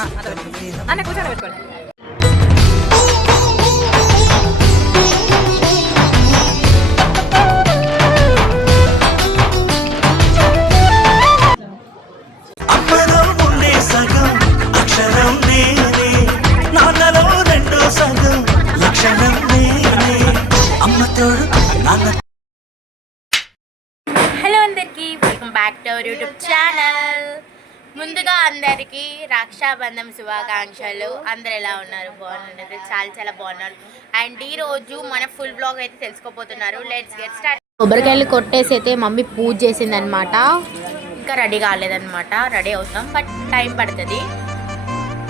అన్న కూర్చొని పెట్టుకోండి. హలో అందరికీ, welcome back to our YouTube channel. ముందుగా అందరికీ రక్షాబంధం శుభాకాంక్షలు. అందరు ఎలా ఉన్నారు? బాగున్నారు, చాలా బాగున్నారు. అండ్ ఈరోజు మన ఫుల్ బ్లాగ్ అయితే తెలుసుకోపోతున్నారు. Let's get start. కొబ్బరికాయలు కొట్టేసి అయితే మమ్మీ పూజ చేసింది అనమాట. ఇంకా రెడీ కాలేదన్నమాట, రెడీ అవుతాం, బట్ టైం పడుతుంది.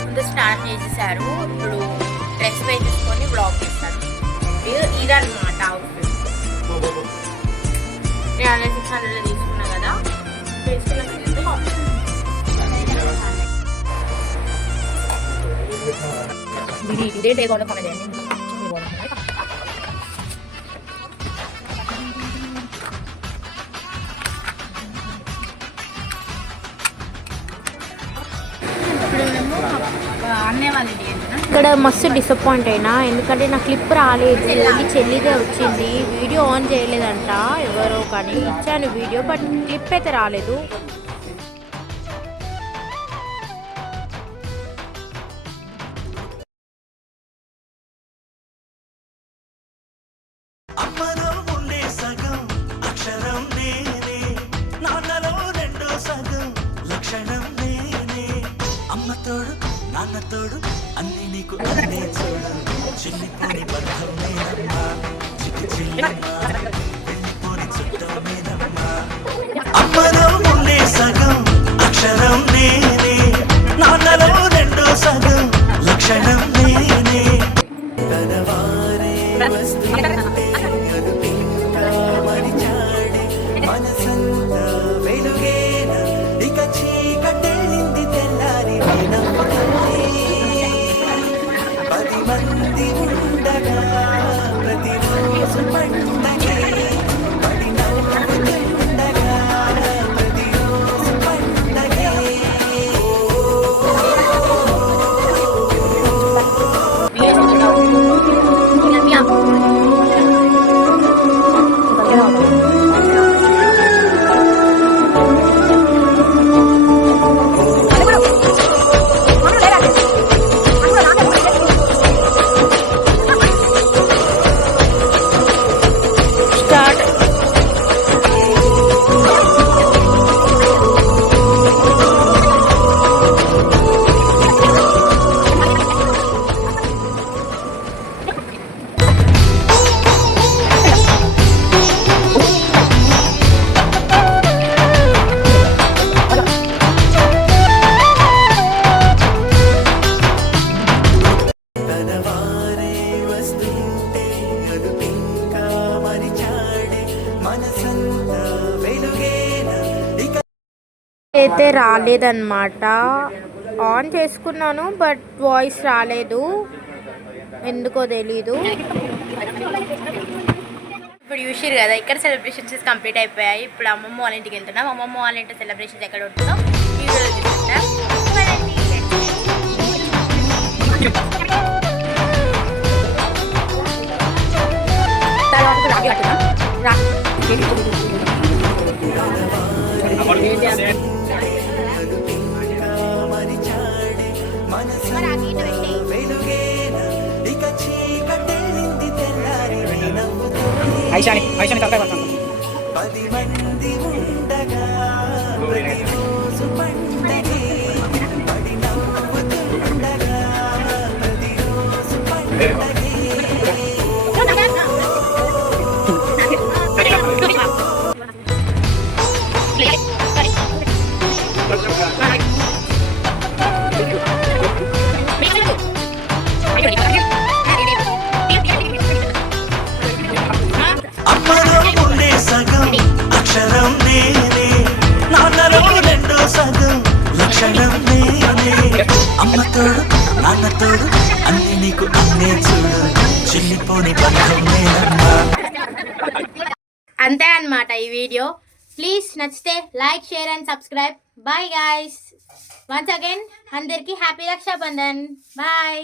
ముందు స్నానం చేసేసారు, ఇప్పుడు డ్రెస్ వేసేసుకొని బ్లాగ్ చేస్తాను. ఇదన్నమాట అవుట్ఫిట్. నేను అలా 600 తీసుకున్నా కదా, ఇదే డే కూడా పని చేయండి. ఇక్కడ మస్తు డిసప్పాయింట్ అయినా, ఎందుకంటే నా క్లిప్ రాలేదు. చెల్లిదే వచ్చింది. వీడియో ఆన్ చేయలేదంట ఎవరో, కానీ ఇచ్చాను వీడియో, బట్ క్లిప్ అయితే రాలేదు. అమ్మతోడు నాన్నతోడు అన్ని నీకు అన్నే చూడు. చిల్లిపోని బంధం నేనమ్మా, చిట్టి చిల్లమ్మా, వెళ్ళిపోని చుట్టం నేనమ్మా. అమ్మలో ఉండే సగం అక్షరం నేనే, నాన్నలో రెండో సగం లక్షణం నేనే. తనవారే వస్తుంటే అది ఇంకా మరిచాడే, మనసంతా వెలుగేనా, ఇక చీకటెళ్ళింది తెల్లారి. 10 మంది ఉండగా ప్రతిరోజు పండగే, పడి నవ్వుతుండగా ప్రతిరోజు పండగే. అయితే రాలేదన్నమాట. ఆన్ చేసుకున్నాను, బట్ వాయిస్ రాలేదు, ఎందుకో తెలీదు. ఇప్పుడు చూసిరు కదా, ఇక్కడ సెలబ్రేషన్స్ కంప్లీట్ అయిపోయాయి. ఇప్పుడు అమ్మమ్మ వాళ్ళ ఇంటికి వెళ్తున్నాం. అమ్మమ్మ వాళ్ళ ఇంటి సెలబ్రేషన్స్ ఎక్కడ ఉంటుందో వీడియోలో చూసుకుంటాం. ఐశాని తలకాయ పడతాను. 10 మంది ఉండగా ప్రతిరోజు పండగే, పడి నవ్వుతుండగా ప్రతిరోజు పండగే. అమ్మలో ఉండే సగం అక్షరం నేనే, నాన్నలో రెండో సగం లక్షణం నేనే. అమ్మతోడు నాన్నతోడు అన్ని నీకు అన్నే చూడు. చిల్లిపోని బంధం నేనమ్మా. అంతే అన్నమాట ఈ వీడియో. ప్లీజ్ నచ్చితే like, share and subscribe. Bye guys, once again అందరికీ హ్యాపీ రక్షాబంధన్. బాయ్.